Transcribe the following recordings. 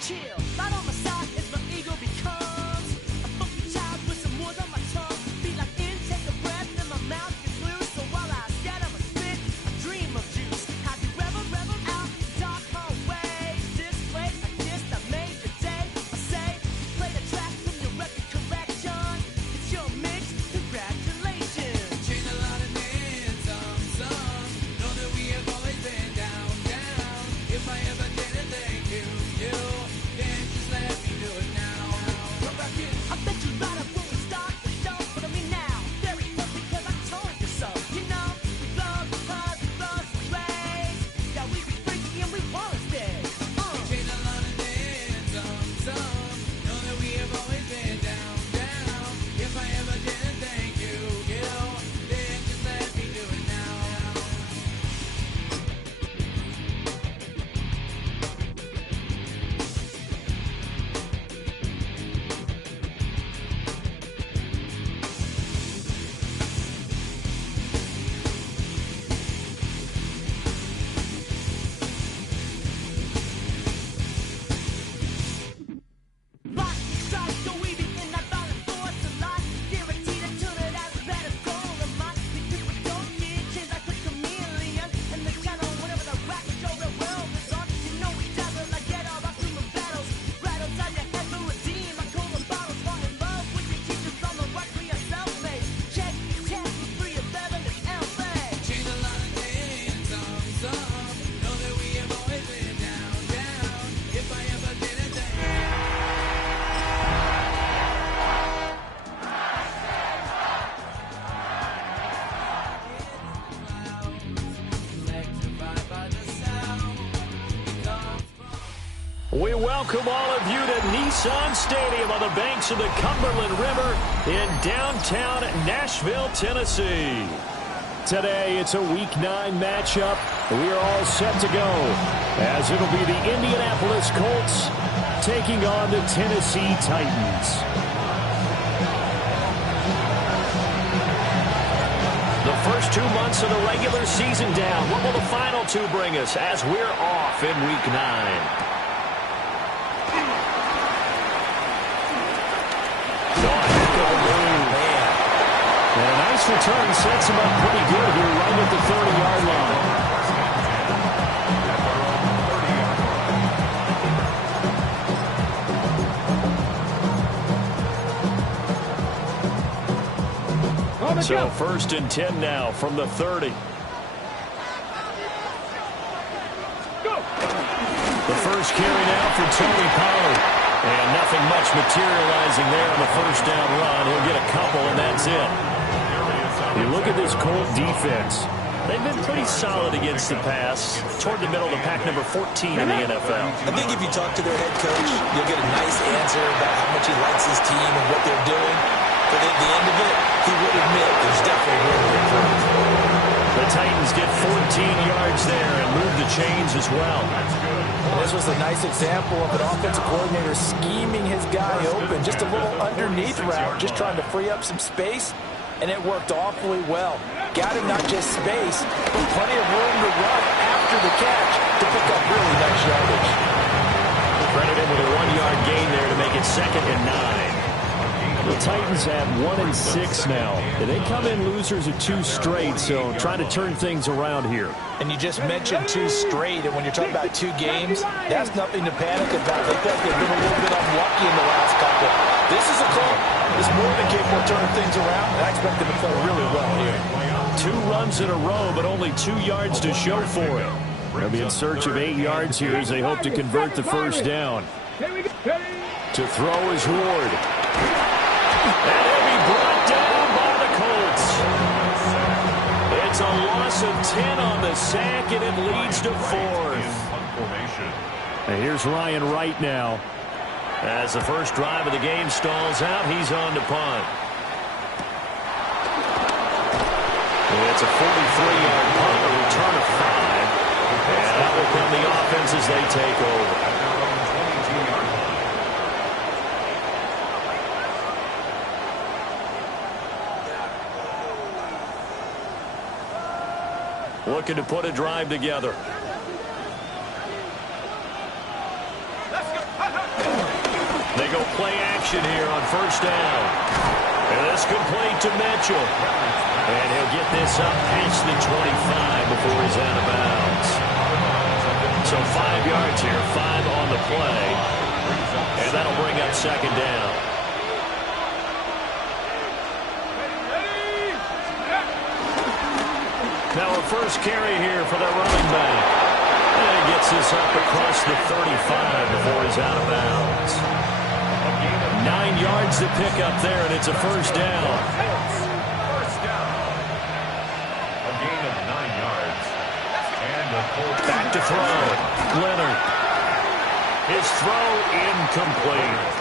chill. Right on my side is my ego becomes a funky child with some words on my tongue. Feel like in, take a breath, and my mouth gets loose. So while I scatter my spit, I dream of juice. Have you ever rebel out dark hallways? This place, I guess I made the day. I say, you play the track from your record collection. It's your mix, congratulations. Chain a lot of names, some. Know that we have always been down. If I ever didn't thank you, then just let me do it now. Come back in. I bet you right up when we start the show, but I mean now, very close because I told you so. You know, we love the buzz, we love the praise. Yeah, we be freaky and we wanna stay. Chain a lot of names, some. Know that we have always been down. If I ever didn't thank you, then just let me do it now. Lock and strike, so we be in that violent force a lot. Guaranteed to turn it out as bad as gold a lot. Because we don't get change like a chameleon. And the channel, whenever the rap show the world is on, you know we dazzle like get all our human battles. Right outside your head to redeem. I call the bottles, fall in love with your teachers on the right for yourself, mate. Check your test, with 3 of 7 is LA. Chain a lot of names, some. Know that we have always been down. If I ever didn't thank you. We welcome all of you to Nissan Stadium on the banks of the Cumberland River in downtown Nashville, Tennessee. Today, it's a Week 9 matchup. We are all set to go, as it'll be the Indianapolis Colts taking on the Tennessee Titans. The first 2 months of the regular season down. What will the final 2 bring us as we're off in Week 9? And a nice return sets him up pretty good here right at the 30-yard line. So 1st and 10 now from the 30. The first carry now for Tony Pollard. And nothing much materializing there on the first down run. He'll get a couple, and that's it. You look at this Colt defense. They've been pretty solid against the pass. Toward the middle of the pack, number 14 in the NFL. I think if you talk to their head coach, you'll get a nice answer about how much he likes his team and what they're doing. But at the end of it, he would admit there's definitely room to improve. The Titans get 14 yards there and move the chains as well. And this was a nice example of an offensive coordinator scheming his guy open. Just a little underneath route, just trying to free up some space. And it worked awfully well. Got him not just space, but plenty of room to run after the catch to pick up really nice yardage. Credit him with a 1-yard gain there to make it 2nd and 9. The Titans have 1 and 6 now. They come in losers of 2 straight, so trying to turn things around here. And you just mentioned 2 straight, and when you're talking about 2 games, that's nothing to panic about. They felt they've been a little bit unlucky in the last couple. This is a Colt that's more than capable of turning things around, and I expect them to play really well here. 2 runs in a row, but only 2 yards to show for it. They'll be in search of 8 yards here as they hope to convert the first down. To throw is Ward. And he'll be brought down by the Colts. It's a loss of 10 on the sack, and it leads to 4th. And here's Ryan Wright now. As the first drive of the game stalls out, he's on to punt. It's a 43-yard punt, a return of 5. And that will come the offense as they take over. Looking to put a drive together. Let's go. go play action here on first down. And this complete to Mitchell. And he'll get this up past the 25 before he's out of bounds. So 5 yards here, 5 on the play. And that'll bring up second down. Now a first carry here for their running back. And he gets this up across the 35 before he's out of bounds. 9 yards to pick up there, and it's a first down. First down. A gain of 9 yards. And a full Back to throw. Leonard. His throw incomplete.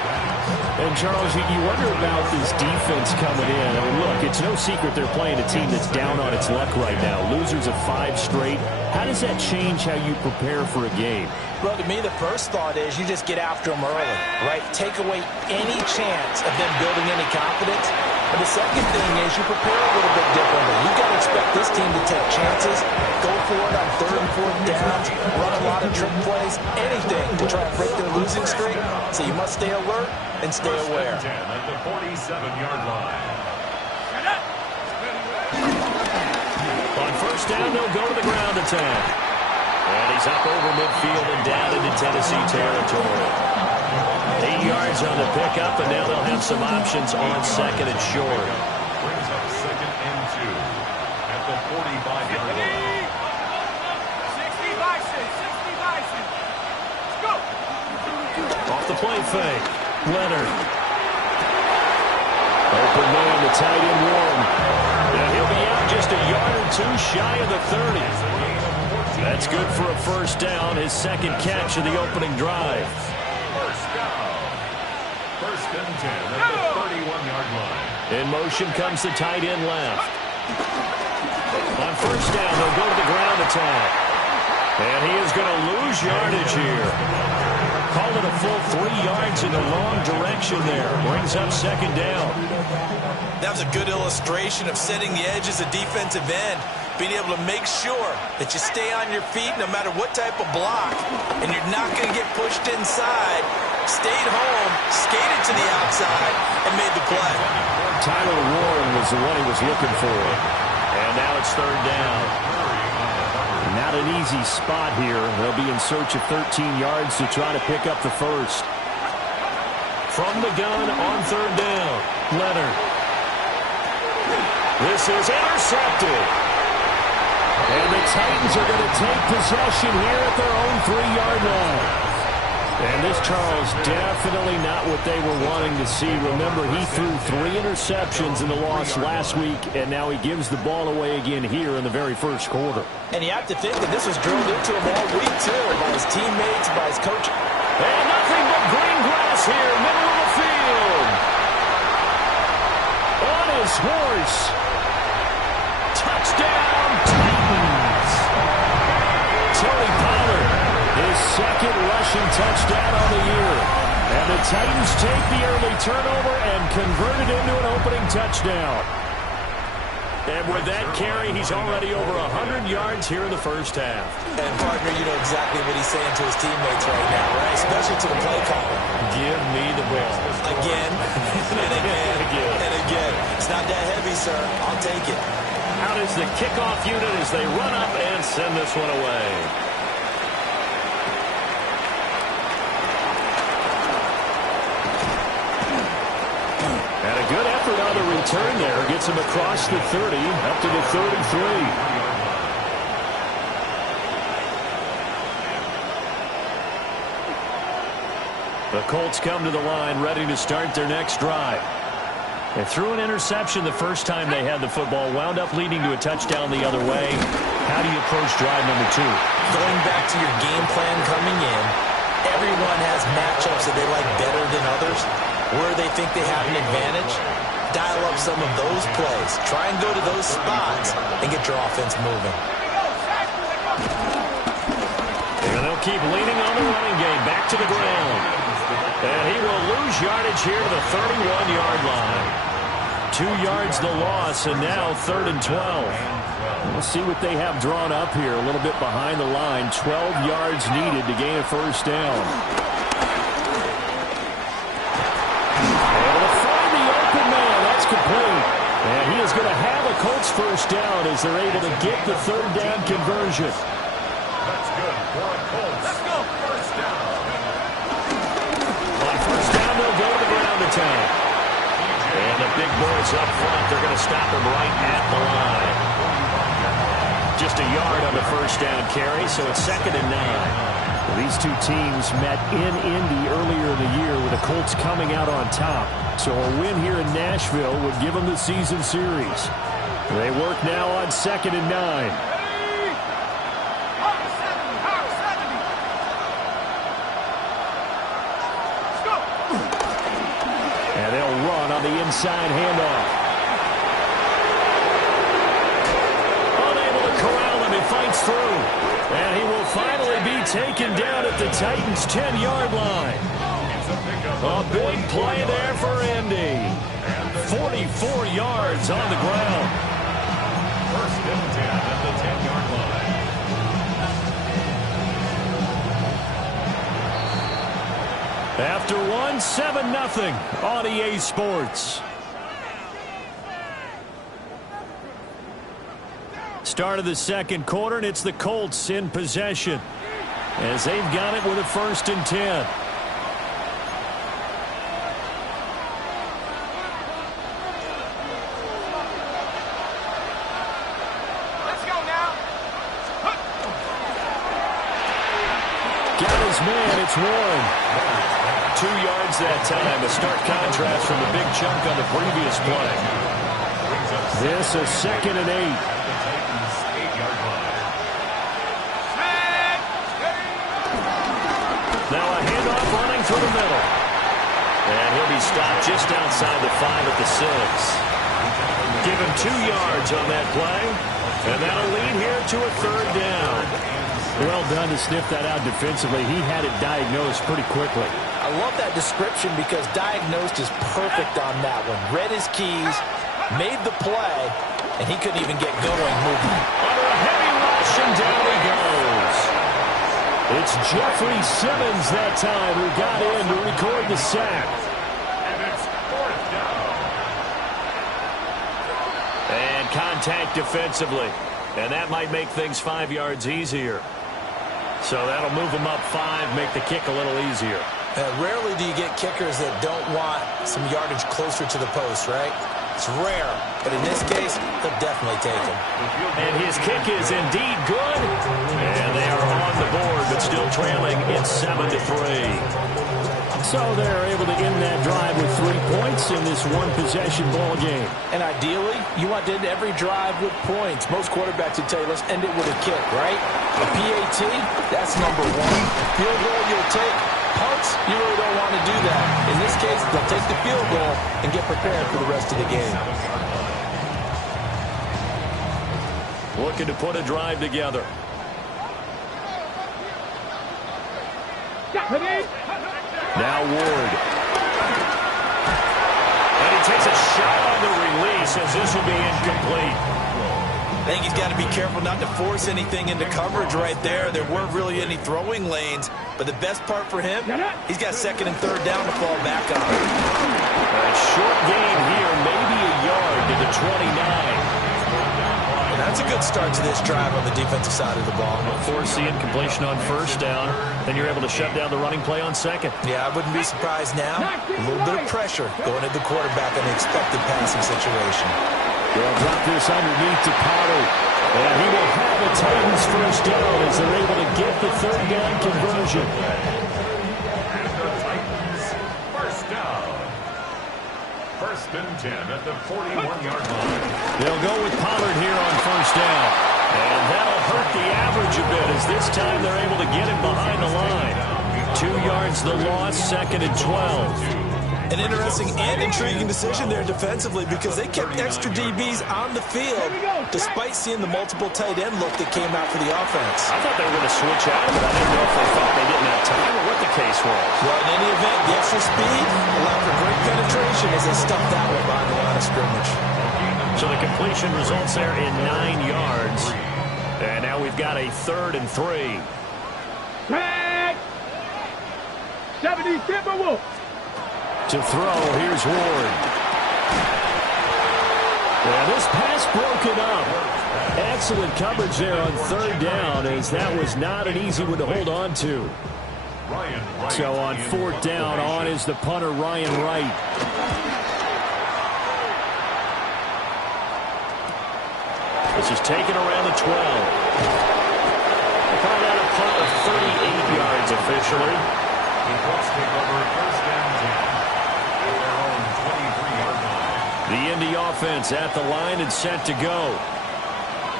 And, Charles, you wonder about this defense coming in. I mean, look, it's no secret they're playing a team that's down on its luck right now. Losers of 5 straight. How does that change how you prepare for a game? Well, to me, the first thought is you just get after them early, right? Take away any chance of them building any confidence. And the second thing is you prepare a little bit differently. You've got to expect this team to take chances, go for it on 3rd and 4th downs, run a lot of trick plays, anything to try to break their losing streak. So you must stay alert and stay aware. 10 at the 47-yard line. On first down, they'll go to the ground attack. And he's up over midfield and down into Tennessee territory. 8 yards on the pickup, and now they'll have some options on second and short. Brings up second and 2 at the 45-yard line. 60 Bison, 60 Bison. Let's go. Off the play fake. Leonard. Open man, the tight end Warren. And he'll be out just a yard or 2 shy of the 30. That's good for a first down, his second catch of the opening drive. First down. First and 10 at the 31-yard line. In motion comes the tight end left. On first down, they'll go to the ground attack. And he is going to lose yardage here. Call it a full 3 yards in the wrong direction there. Brings up second down. That was a good illustration of setting the edge as a defensive end. Being able to make sure that you stay on your feet no matter what type of block. And you're not going to get pushed inside. Stayed home, skated to the outside, and made the play. Tyler Warren was the one he was looking for. And now it's third down. Not an easy spot here. They'll be in search of 13 yards to try to pick up the first. From the gun on third down, Leonard. This is intercepted. And the Titans are going to take possession here at their own 3-yard line. And this, Charles, definitely not what they were wanting to see. Remember, he threw 3 interceptions in the loss last week, and now he gives the ball away again here in the very first quarter. And you have to think that this was drilled into him all week, too, by his teammates, by his coach. And nothing but green grass here, middle of the field. On his horse. Touchdown, Titans. Tony Pollard, his second rushing touchdown on the year. And the Titans take the early turnover and convert it into an opening touchdown. And with that carry, he's already over 100 yards here in the first half. And, partner, you know exactly what he's saying to his teammates right now, right? Especially to the play caller. Give me the ball. Again, and again, and again. It's not that heavy, sir. I'll take it. Out is the kickoff unit as they run up and send this one away. And a good effort on the return there. Gets him across the 30, up to the 33. The Colts come to the line, ready to start their next drive. They threw an interception the first time they had the football, wound up leading to a touchdown the other way. How do you approach drive number 2? Going back to your game plan coming in, everyone has matchups that they like better than others. Where they think they have an advantage, dial up some of those plays. Try and go to those spots and get your offense moving. And they'll keep leaning on the running game. Back to the ground. And he will lose yardage here to the 31-yard line. 2 yards the loss, and now 3rd and 12. We'll see what they have drawn up here. A little bit behind the line. 12 yards needed to gain a first down. going to have a Colts first down as they're able to get the third down conversion. That's good for a Colts. Let's go. First down. On first down, they'll go to the ground attack. And the big boys up front, they're going to stop him right at the line. Just a yard on the first down carry, so it's 2nd and 9. These two teams met in Indy earlier in the year with the Colts coming out on top. So a win here in Nashville would give them the season series. They work now on 2nd and 9. And they'll run on the inside handoff. Unable to corral him, he fights through. And he will finally be taken down at the Titans' 10-yard line. A big play there for Indy. 44 yards on the ground. First and 10 at the 10-yard line. After one, 7-0 on EA Sports. Start of the second quarter, and it's the Colts in possession as they've got it with a 1st and 10. Got his man, it's Warren. 2 yards that time, a stark contrast from the big chunk on the previous play. This is 2nd and 8. Now a handoff running through the middle. And he'll be stopped just outside the 5 at the 6. Give him 2 yards on that play. And that'll lead here to a 3rd down. Well done to sniff that out defensively. He had it diagnosed pretty quickly. I love that description because diagnosed is perfect on that one. Read his keys, made the play, and he couldn't even get going moving. Under a heavy rush, and down he goes. It's Jeffrey Simmons that time who got in to record the sack. And it's 4th down. And contact defensively. And that might make things 5 yards easier. So that'll move them up 5, make the kick a little easier. Rarely do you get kickers that don't want some yardage closer to the post, right? It's rare, but in this case, they'll definitely take him. And his kick is indeed good. And they are on the board, but still trailing. It's 7-3. So they're able to end that drive with 3 points in this one-possession ball game. And ideally, you want to end every drive with points. Most quarterbacks would tell you, let's end it with a kick, right? A PAT, that's number 1. Field goal, you'll take. Punts, you really don't want to do that. In this case, they'll take the field goal and get prepared for the rest of the game. Looking to put a drive together. Now Ward. And he takes a shot on the release as this will be incomplete. I think he's got to be careful not to force anything into coverage right there. There weren't really any throwing lanes, but the best part for him, he's got 2nd and 3rd down to fall back on. A short gain here, maybe a yard to the 29. And that's a good start to this drive on the defensive side of the ball. Force the incompletion on first down, then you're able to shut down the running play on 2nd. Yeah, I wouldn't be surprised now. A little bit of pressure going at the quarterback in the expected passing situation. They'll drop this underneath to Pollard. And he will have a Titans first down as they're able to get the 3rd down conversion. And the Titans first down. 1st and 10 at the 41-yard line. They'll go with Pollard here on first down. And that'll hurt the average a bit as this time they're able to get him behind the line. 2 yards the loss, 2nd and 12. An interesting and intriguing decision there defensively because they kept extra DBs on the field despite seeing the multiple tight end look that came out for the offense. I thought they were going to switch out, but I didn't know if they thought they didn't have time or what the case was. Well, in any event, the extra speed allowed for great penetration as they stuffed that one behind the line of scrimmage. So the completion results there in 9 yards. And now we've got a 3rd and 3. 70 Timberwolves. To throw, here's Ward. Yeah, this pass broken up. Excellent coverage there on third down, as that was not an easy one to hold on to. So on fourth down, on is the punter, Ryan Wright. This is taken around the 12. They call that a punt of 38 yards officially. The Colts take over first down 10 at their own 23-yard line. The Indy offense at the line and set to go.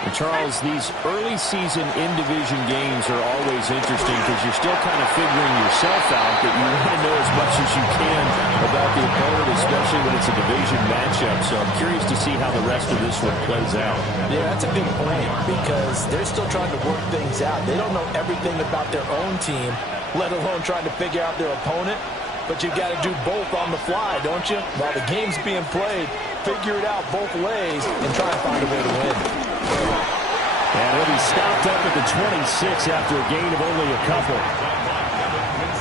And Charles, these early season in-division games are always interesting because you're still kind of figuring yourself out, but you want to know as much as you can about the opponent, especially when it's a division matchup. So I'm curious to see how the rest of this one plays out. Yeah, that's a good point because they're still trying to work things out. They don't know everything about their own team, let alone trying to figure out their opponent. But you've got to do both on the fly, don't you? While the game's being played, figure it out both ways and try and find a way to win. And he'll be stopped up at the 26 after a gain of only a couple.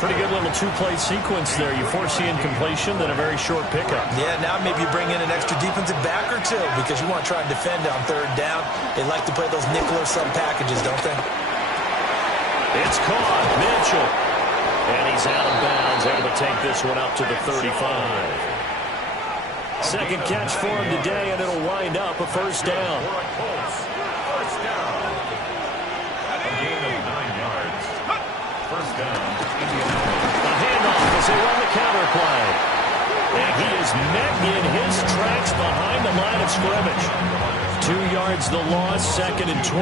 Pretty good little two-play sequence there. You force the incompletion, then a very short pickup. Yeah, now maybe you bring in an extra defensive back or two because you want to try and defend on third down. They like to play those nickel or sub packages, don't they? It's caught. Mitchell. And he's out of bounds, able to take this one up to the 35. Second catch for him today, and it'll wind up a first down. First down. A gain of 9 yards. First down, Indianapolis. A handoff as they run the counter play. And he is met in his tracks behind the line of scrimmage. 2 yards the loss, second and 12.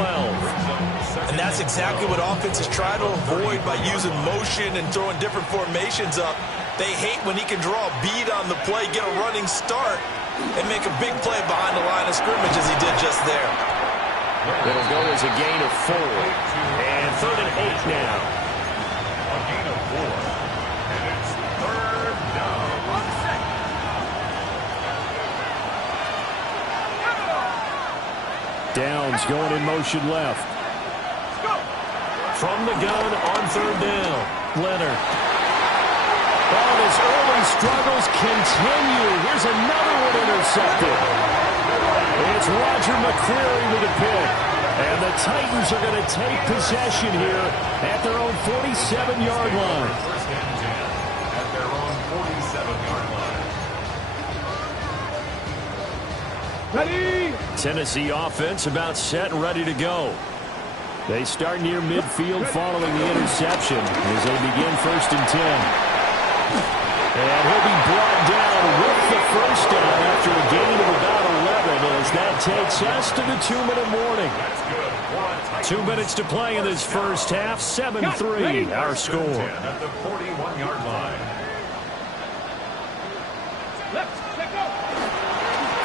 And that's exactly what offenses try to avoid by using motion and throwing different formations up. They hate when he can draw a bead on the play, get a running start, and make a big play behind the line of scrimmage as he did just there. It'll go as a gain of 4. And third and 8 now. A gain of 4. And it's third down. Downs going in motion left. From the gun on third down. Leonard. Oh, his early struggles continue. Here's another one intercepted. It's Roger McCreary with a pick. And the Titans are going to take possession here at their own 47-yard line. First and 10 at their own 47-yard line. Ready? Tennessee offense about set and ready to go. They start near midfield following the interception as they begin first and 10. And he'll be brought down with the first down after a gain of about 11 as that takes us to the 2-minute warning. 2 minutes to play in this first half. 7-3 our score. At the 41-yard line.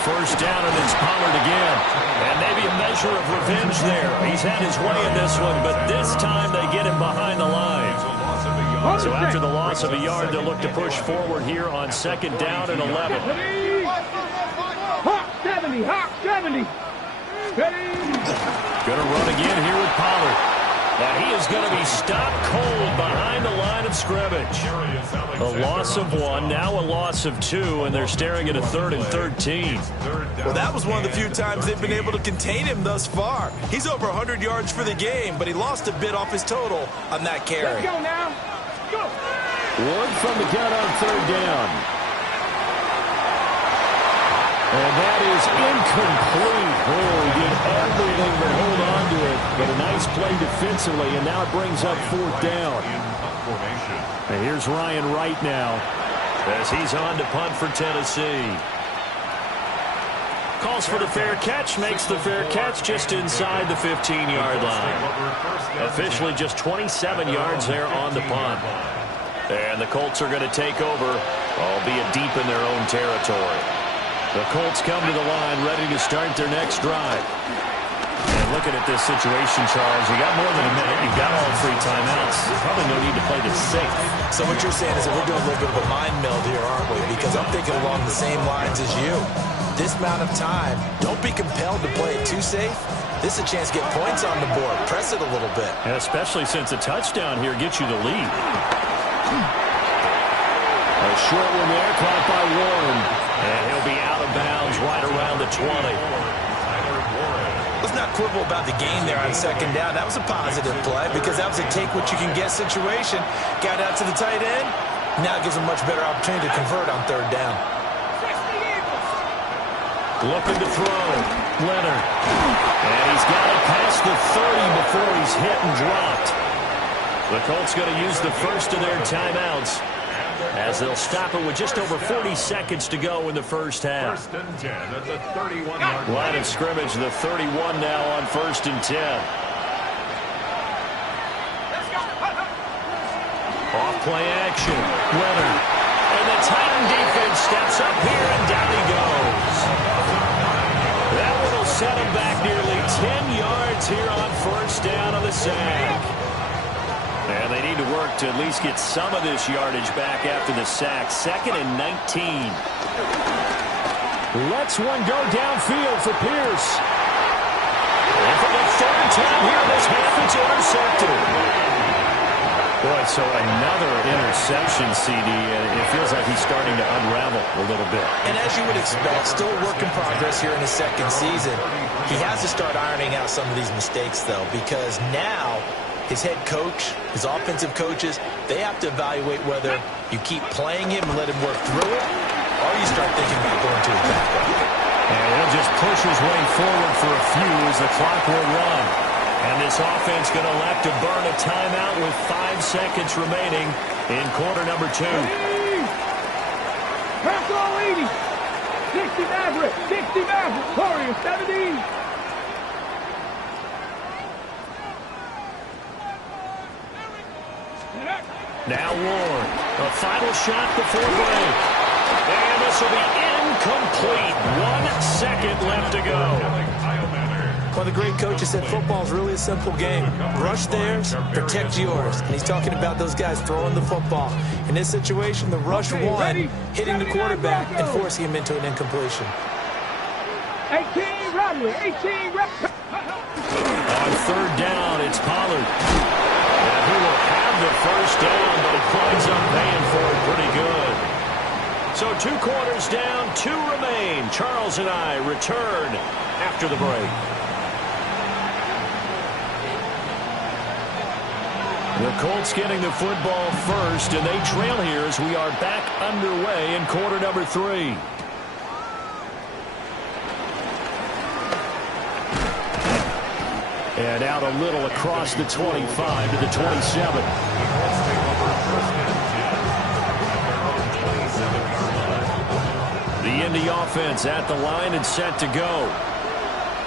First down, and it's Pollard again. And maybe a measure of revenge there. He's had his way in this one, but this time they get him behind the line. So after the loss of a yard, they'll look to push forward here on second down and 11. Hawk 70, Hawk 70. Ready? Going to run again here with Pollard. And he is going to be stopped cold behind the line of scrimmage. A loss of 1, now a loss of 2, and they're staring at a 3rd and 13. Well, that was one of the few times they've been able to contain him thus far. He's over 100 yards for the game, but he lost a bit off his total on that carry. Let's go now. Go. Ward from the gun on third down. And that is incomplete. Oh, he did everything but hold on to it. But a nice play defensively, and now it brings up fourth down. And here's Ryan Wright now as he's on to punt for Tennessee. Calls for the fair catch, makes the fair catch just inside the 15-yard line. Officially just 27 yards there on the punt. And the Colts are going to take over, albeit deep in their own territory. The Colts come to the line, ready to start their next drive. And looking at this situation, Charles, you got more than a minute. You've got all 3 timeouts. Probably no need to play this safe. So what you're saying is that we're doing a little bit of a mind meld here, aren't we? Because I'm thinking along the same lines as you. This amount of time, don't be compelled to play it too safe. This is a chance to get points on the board. Press it a little bit. And especially since a touchdown here gets you the lead. A short one there, caught by Warren. And he'll be out of bounds right around the 20. Let's not quibble about the gain there on second down. That was a positive play because that was a take-what-you-can-get situation. Got out to the tight end. Now gives a much better opportunity to convert on third down. Looking to throw. Leonard. And he's got it past the 30 before he's hit and dropped. The Colts going to use the first of their timeouts as they'll stop it with just over 40 seconds to go in the first half. First and 10 at the 31-yard Line of scrimmage, the 31 now on first and 10. Off play action. Leonard. And the Titan defense steps up here, and down he goes. That one will set him back nearly 10 yards here on first down on the sack. And they need to work to at least get some of this yardage back after the sack. 2nd and 19. Lets one go downfield for Pierce. And for the third time here this half, it's intercepted. Boy, so another interception, CD, and it feels like he's starting to unravel a little bit. And as you would expect, still a work in progress here in his second season. He has to start ironing out some of these mistakes, though, because now his head coach, his offensive coaches, they have to evaluate whether you keep playing him and let him work through it, or you start thinking about going to his backup. And he'll just push his way forward for a few as the clock will run. And this offense going to elect to burn a timeout with 5 seconds remaining in quarter number 2. Pass all 80. 60 Maverick. 60 Maverick. Warriors 70. Now Ward. A final shot before break. And this will be incomplete. 1 second left to go. One of the great coaches said football is really a simple game. Rush theirs, protect yours. And he's talking about those guys throwing the football. In this situation, the rush won, hitting the quarterback and forcing him into an incompletion. 18 Radley. 18 Radley. On third down, it's Pollard. And he will have the first down, but he winds up paying for it pretty good. So 2 quarters down, 2 remain. Charles and I return after the break. The Colts getting the football first, and they trail here as we are back underway in quarter number 3. And out a little across the 25 to the 27. The Indy offense at the line and set to go.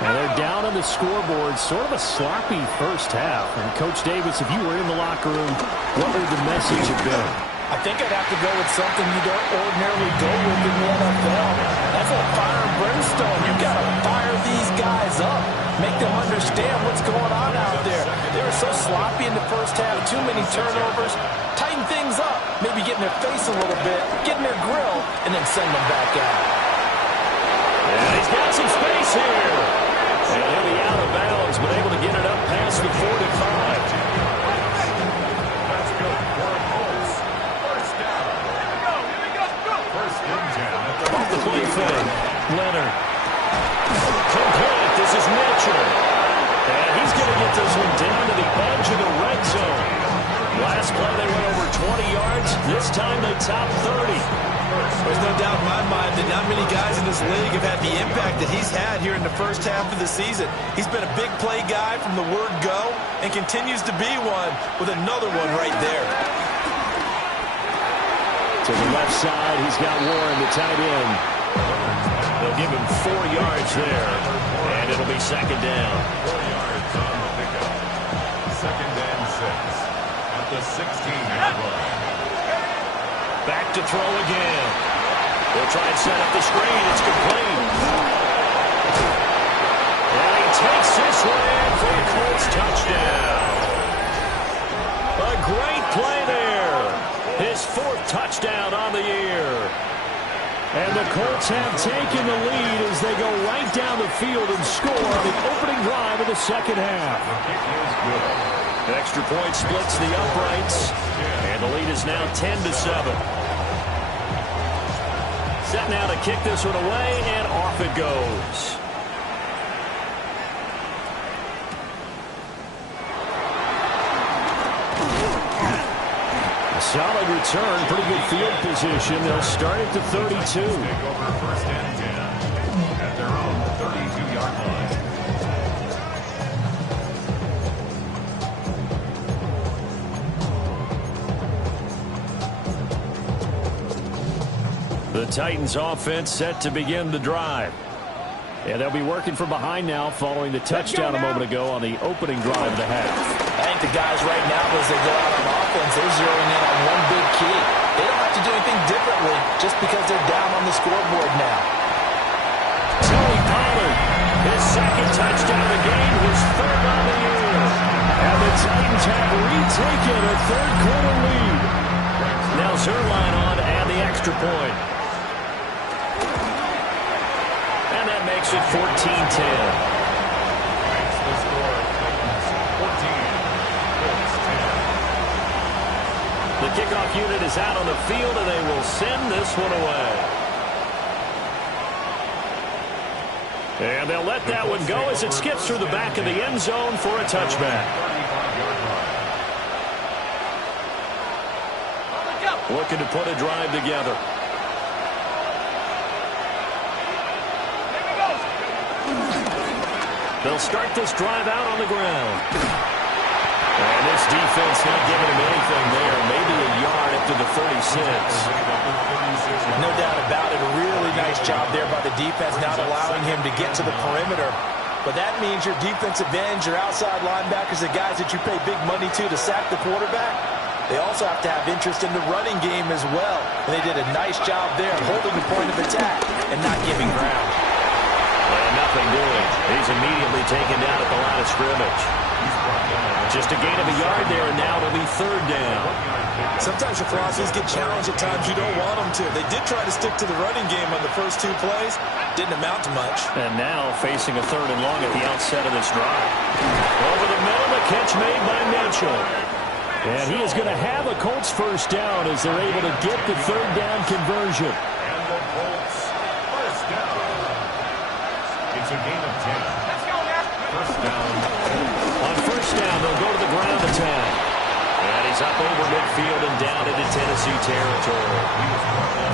And they're down on the scoreboard, sort of a sloppy first half. And Coach Davis, if you were in the locker room, what would the message have been? I think I'd have to go with something you don't ordinarily go with in the NFL. That's a fire and brimstone. You've got to fire these guys up. Make them understand what's going on out there. They were so sloppy in the first half, too many turnovers. Tighten things up. Maybe get in their face a little bit, get in their grill, and then send them back out. And he's got some space here. And he'll be out of bounds, but able to get it up past the 45. That's good for Colts. First down. Here we go. First and 10 at the Off the play fake. Leonard. Complete. This is Mitchell. And he's going to get this one down to the edge of the red zone. Last play they went over 20 yards. This time they top 30. There's no doubt in my mind that not many guys in this league have had the impact that he's had here in the first half of the season. He's been a big play guy from the word go and continues to be one with another one right there. To the left side, he's got Warren, the tight end. They'll give him 4 yards there, and it'll be second down. 4 yards on the pickup. Second and 6 at the 16-yard line. Back to throw again. They'll try and set up the screen. It's complete. And he takes this one in for a Colts touchdown. A great play there. His 4th touchdown on the year. And the Colts have taken the lead as they go right down the field and score on the opening drive of the second half. The kick is good. An extra point splits the uprights, and the lead is now 10-7. Set now to kick this one away, and off it goes. A solid return, pretty good field position. They'll start at the 32. Take over 1st and 10 at their own 32-yard line. The Titans offense set to begin the drive. And they'll be working from behind now following the touchdown a moment ago on the opening drive of the half. I think the guys right now, as they go out on offense, they're zeroing in on one big key. They don't have to do anything differently just because they're down on the scoreboard now. Tony Pollard, his second touchdown of the game, his third on the year. And the Titans have retaken a third-quarter lead. Now Zerline on to add the extra point. And that makes it 14-10. Makes the score Titans 14, Colts 10. The kickoff unit is out on the field, and they will send this one away. And they'll let that one go as it skips through the back of the end zone for a touchback. Looking to put a drive together. They'll start this drive out on the ground. And this defense not giving him anything there. Maybe a yard up to the 36. No doubt about it. A really nice job there by the defense, not allowing him to get to the perimeter. But that means your defensive ends, your outside linebackers, the guys that you pay big money to sack the quarterback, they also have to have interest in the running game as well. And they did a nice job there holding the point of attack and not giving ground. And nothing doing. He's immediately taken down at the line of scrimmage. Just a gain of a yard there, and now it'll be third down. Sometimes your philosophies get challenged at times you don't want them to. They did try to stick to the running game on the first 2 plays. Didn't amount to much. And now facing a third and long at the outset of this drive. Over the middle, the catch made by Mitchell. And he is going to have a Colts first down as they're able to get the third down conversion. And the Colts first down. It's a gain of 10. First down. On first down, they'll go to the ground attack. And he's up over midfield and down into Tennessee territory.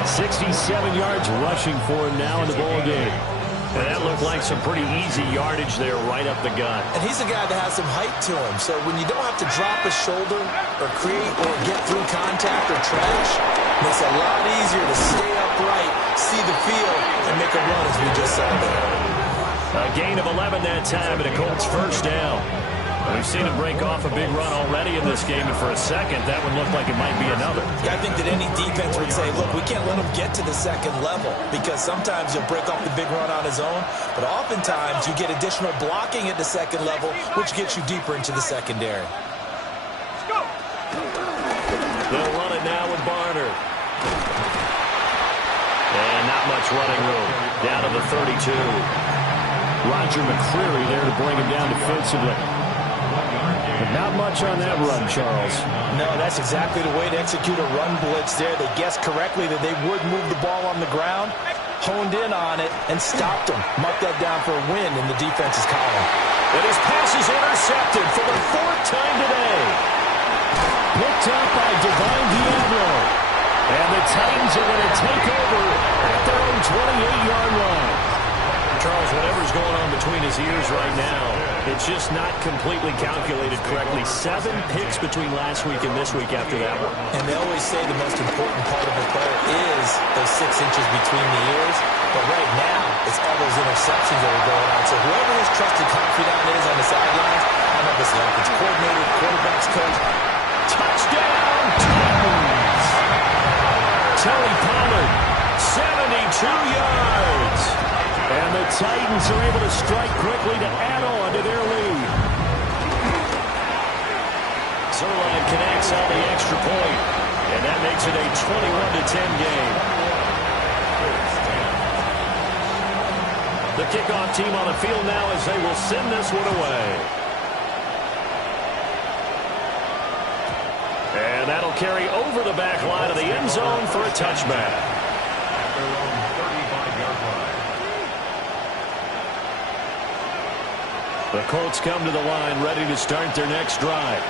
67 yards rushing for him now in the ball game. And that looked like some pretty easy yardage there right up the gut. And he's a guy that has some height to him. So when you don't have to drop a shoulder or create or get through contact or trash, it makes it a lot easier to stay upright, see the field, and make a run as we just saw there. A gain of 11 that time and a Colts first down. We've seen him break off a big run already in this game, and for a second, that one looked like it might be another. Yeah, I think that any defense would say, look, we can't let him get to the second level because sometimes he'll break off the big run on his own, but oftentimes you get additional blocking at the second level, which gets you deeper into the secondary. They'll run it now with Barner. And not much running room. Down to the 32. Roger McCreary there to bring him down defensively. But not much on that run, Charles. No, that's exactly the way to execute a run blitz there. They guessed correctly that they would move the ball on the ground, honed in on it, and stopped them. Mark that down for a win in the defense's column. And his pass is intercepted for the 4th time today. Picked up by Divine Diablo. And the Titans are going to take over at their own 28-yard line. Charles, whatever's going on between his ears right now, it's just not completely calculated correctly. 7 picks between last week and this week after that one. And they always say the most important part of a player is those 6 inches between the ears. But right now, it's all those interceptions that are going on. So whoever his trusted confidant is on the sidelines, I don't know if it's the offensive coordinator, quarterback's coach. Touchdown, Titans! Tony Pollard, 72 yards. And the Titans are able to strike quickly to add on to their lead. Zerline connects on the extra point, and that makes it a 21-10 game. The kickoff team on the field now as they will send this one away. And that'll carry over the back line of the end zone for a touchback. The Colts come to the line, ready to start their next drive.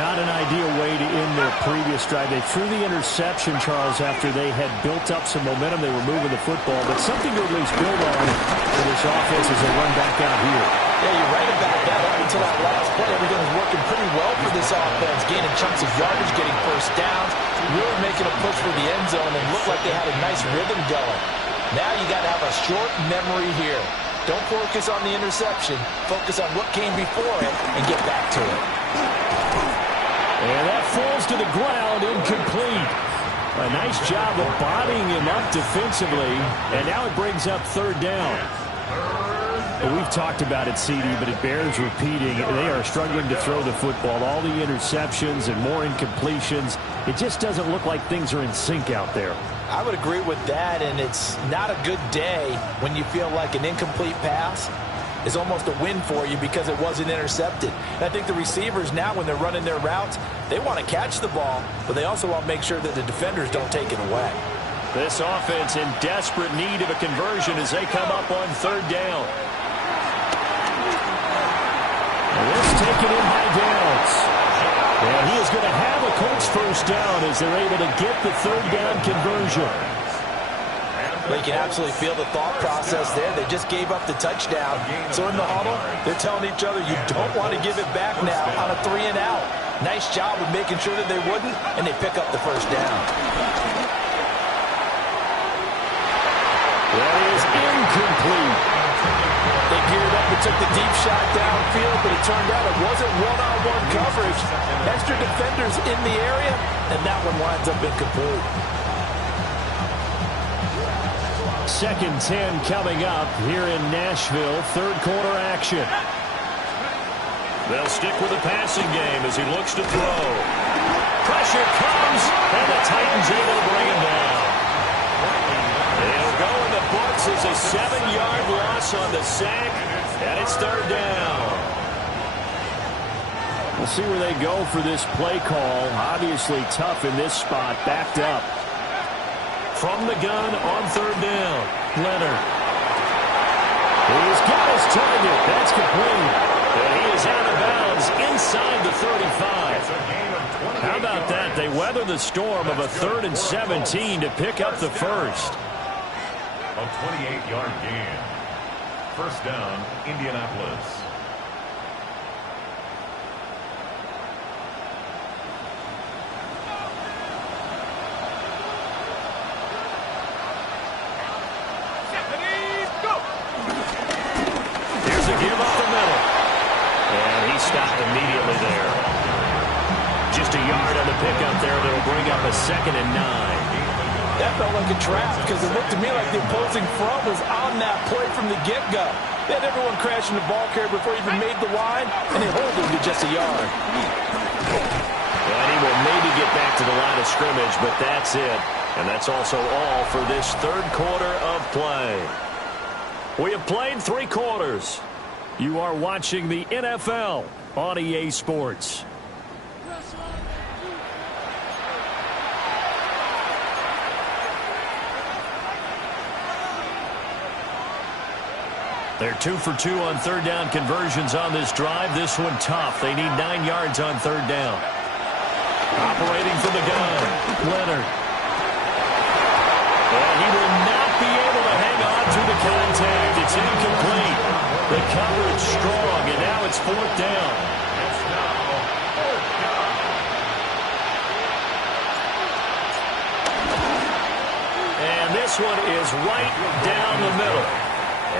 Not an ideal way to end their previous drive. They threw the interception, Charles, after they had built up some momentum. They were moving the football, but something to at least build on for this offense as they run back out here. Yeah, you're right about that. Up until that last play, everything was working pretty well for this offense, gaining chunks of yardage, getting first downs, really making a push for the end zone, and looked like they had a nice rhythm going. Now you got to have a short memory here. Don't focus on the interception. Focus on what came before it and get back to it. And that falls to the ground, incomplete. A nice job of bodying him up defensively, and now it brings up third down. Well, we've talked about it, CD, but it bears repeating. They are struggling to throw the football. All the interceptions and more incompletions. It just doesn't look like things are in sync out there. I would agree with that, and it's not a good day when you feel like an incomplete pass is almost a win for you because it wasn't intercepted. And I think the receivers now, when they're running their routes, they want to catch the ball, but they also want to make sure that the defenders don't take it away. This offense in desperate need of a conversion as they come up on third down. And this taken in by Downs. And he is going to have a Colts first down as they're able to get the third down conversion. They can absolutely feel the thought process there. They just gave up the touchdown. So in the huddle, they're telling each other, you don't want to give it back now on a 3 and out. Nice job of making sure that they wouldn't, and they pick up the first down. That is incomplete. They geared up and took the deep shot downfield, but it turned out it wasn't one-on-one coverage. Extra defenders in the area, and that one winds up incomplete. 2nd 10 coming up here in Nashville. Third quarter action. They'll stick with the passing game as he looks to throw. Pressure comes, and the Titans able to bring him down. It'll go in the books as a 7-yard loss on the sack, and it's third down. We'll see where they go for this play call. Obviously tough in this spot, backed up. From the gun on third down, Leonard. He's got his target. That's complete. And he is out of bounds inside the 35. How about that? They weather the storm of a 3rd and 17 to pick up the first. A 28-yard gain. First down, Indianapolis. Immediately there. Just a yard on the pickup there that'll bring up a 2nd and 9. That felt like a trap because it looked to me like the opposing front was on that play from the get-go. They had everyone crashing the ball carrier before he even made the line, and they hold him to just a yard. And he will maybe get back to the line of scrimmage, but that's it. And that's also all for this third quarter of play. We have played 3 quarters. You are watching the NFL on EA Sports. They're 2 for 2 on third down conversions on this drive. This one tough. They need 9 yards on third down. Operating from the gun, Leonard. And he will not be able to hang on to the contact. It's incomplete. The coverage strong, and now it's 4th down. It's now 4th down. And this one is right down the middle.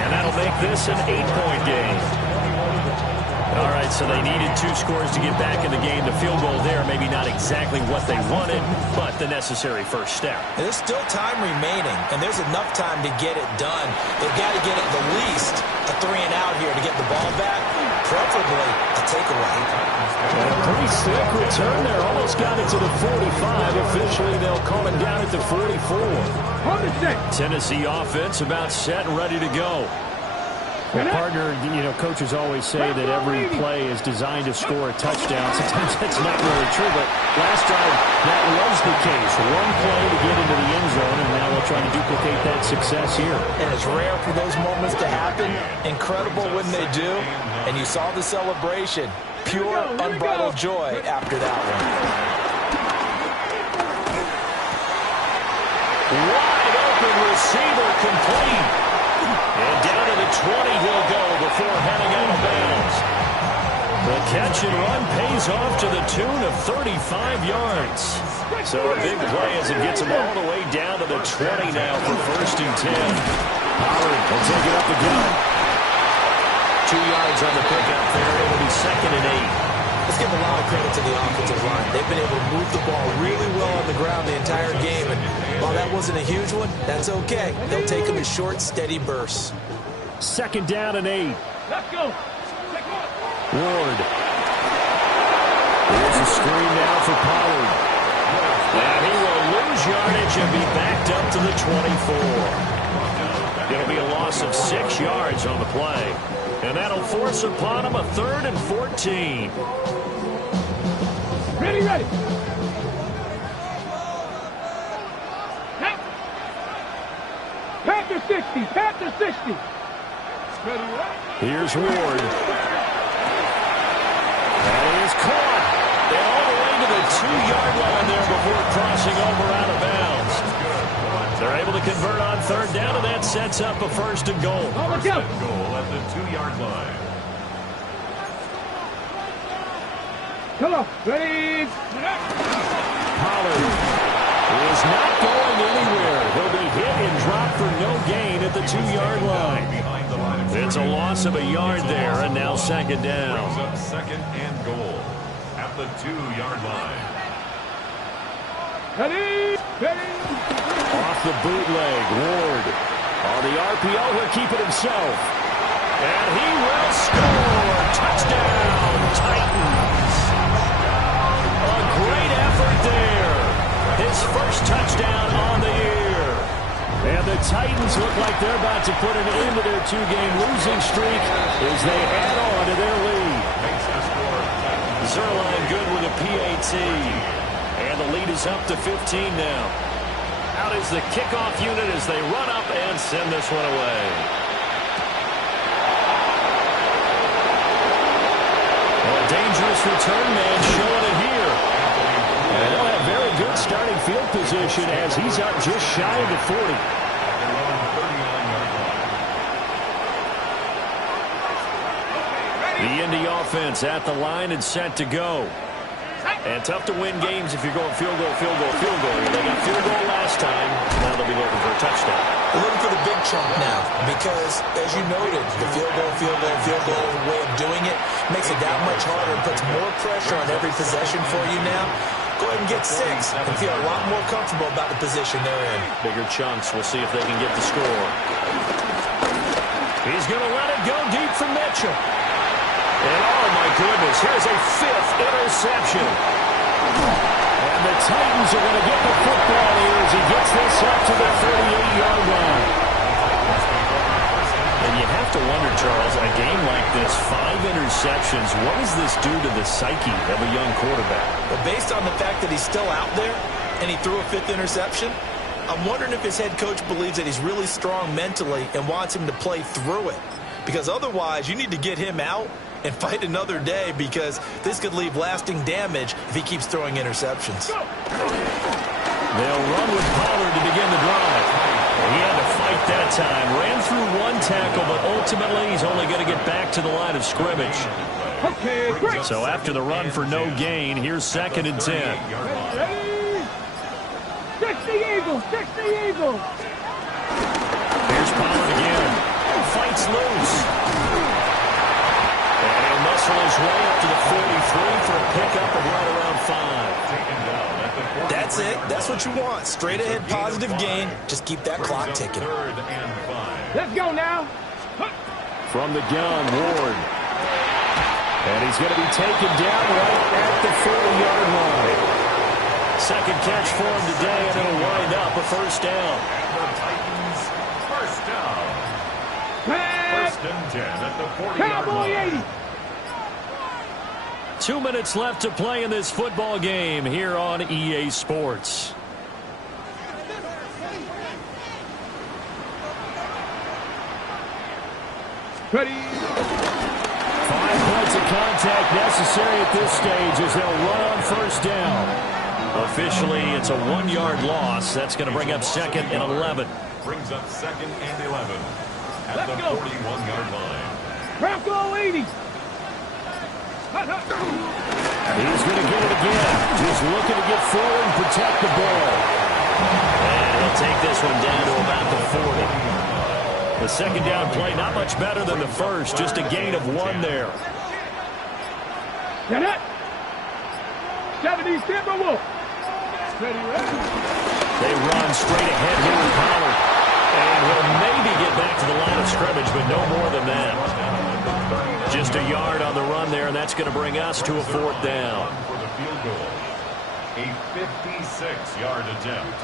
And that'll make this an 8-point game. All right, so they needed 2 scores to get back in the game. The field goal there, maybe not exactly what they wanted, but the necessary first step. There's still time remaining, and there's enough time to get it done. They've got to get at the least a 3 and out here to get the ball back, preferably a takeaway. And a pretty slick return there. Almost got it to the 45. Officially, they'll call it down at the 44. Tennessee offense about set and ready to go. Well, partner, you know, coaches always say that every play is designed to score a touchdown. Sometimes that's not really true, but last drive, that was the case. One play to get into the end zone, and now they'll try to duplicate that success here. And it's rare for those moments to happen. Incredible when they do. And you saw the celebration. Pure, unbridled joy after that one. Wide open receiver complete. And down to the 20 he'll go before heading out of bounds. The catch and run pays off to the tune of 35 yards. So a big play as it gets him all the way down to the 20 now for 1st and 10. Pollard will take it up again. 2 yards on the pickup there. It'll be 2nd and 8. Let's give a lot of credit to the offensive line. They've been able to move the ball really well on the ground the entire game. And while that wasn't a huge one, that's okay. They'll take them in short, steady bursts. 2nd down and 8. Let's go. Ward. Here's a screen now for Pollard. And he will lose yardage and be backed up to the 24. It'll be a loss of 6 yards on the play. And that'll force upon him a 3rd and 14. Ready, ready. Panther 60, Panther 60. Here's Ward. And he is caught. They're all the way to the 2-yard line there before crossing over out of bounds. They're able to convert on 3rd down, and that sets up a 1st and goal. Let's go. Goal at the 2-yard line. Come on. Ready. Pollard is not going anywhere. He'll be hit and dropped for no gain at the 2-yard line. It's a loss of a yard there, and now 2nd down. Brings up 2nd and goal at the 2-yard line. Ready. Ready. Off the bootleg, Ward. On the RPO, he'll keep it himself. And he will score. Touchdown, Titans. A great effort there. His first touchdown on the year. And the Titans look like they're about to put an end to their 2-game losing streak as they add on to their lead. Zerline good with a PAT. And the lead is up to 15 now. Out is the kickoff unit as they run up and send this one away. A dangerous return man showing it here. And they'll have very good starting field position as he's up just shy of the 40. The Indy offense at the line and set to go. And tough to win games if you're going field goal, field goal, field goal. They got field goal last time. Now they'll be looking for a touchdown. They're looking for the big chunk now because, as you noted, the field goal way of doing it makes it that much harder and puts more pressure on every possession for you now. Go ahead and get 6 and feel a lot more comfortable about the position they're in. Bigger chunks. We'll see if they can get the score. He's going to let it go deep for Mitchell. And oh my goodness, here's a 5th interception. And the Titans are going to get the football here as he gets this up to the 38-yard line. And you have to wonder, Charles, a game like this, 5 interceptions, what does this do to the psyche of a young quarterback? But based on the fact that he's still out there and he threw a 5th interception, I'm wondering if his head coach believes that he's really strong mentally and wants him to play through it. Because otherwise, you need to get him out and fight another day because this could leave lasting damage if he keeps throwing interceptions. They'll run with Pollard to begin the drive. He had to fight that time. Ran through one tackle, but ultimately he's only going to get back to the line of scrimmage. Okay, great. So after the run for no gain, here's 2nd and 10. Ready. 60 Eagles, 60 Eagles. Here's Pollard again. Fights loose. And he'll muscle his way up to the 43 for a pickup of right around 5. That's it. That's what you want. Straight ahead positive gain. Just keep that clock ticking. Let's go now. From the gun, Ward. And he's going to be taken down right at the 40-yard line. Second catch for him today, and it'll wind up a 1st down. The Titans, 1st down. First and 10 at the 40-yard Cowboy line. 80. 2 minutes left to play in this football game here on EA Sports. Ready. 5 points of contact necessary at this stage as they'll run on first down. Officially, it's a 1-yard loss. That's going to bring up second and 11. Brings up second and 11 at Let's the go. 41-yard line. Bronco 80. Hut, hut. He's going to get it again. Just looking to get forward and protect the ball. And he'll take this one down to about the 40. The second down play, not much better than the first. Just a gain of 1 there. Get it. 70 Timberwolf. Ready, ready. They run straight ahead here with Pollard. And he'll maybe get back to the line of scrimmage, but no more than that. Just a yard on the run there, and that's going to bring us to a 4th down. For the field goal. A 56-yard attempt.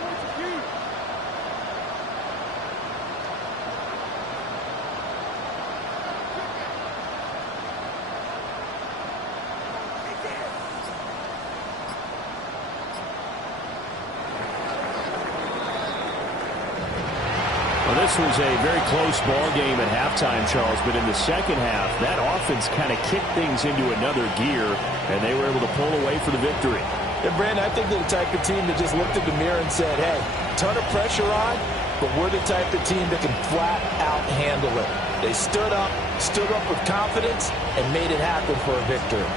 Well, this was a very close ball game at halftime, Charles, but in the second half, that offense kind of kicked things into another gear, and they were able to pull away for the victory. And Brandon, I think they're the type of team that just looked at the mirror and said, hey, ton of pressure on, but we're the type of team that can flat out handle it. They stood up with confidence, and made it happen for a victory.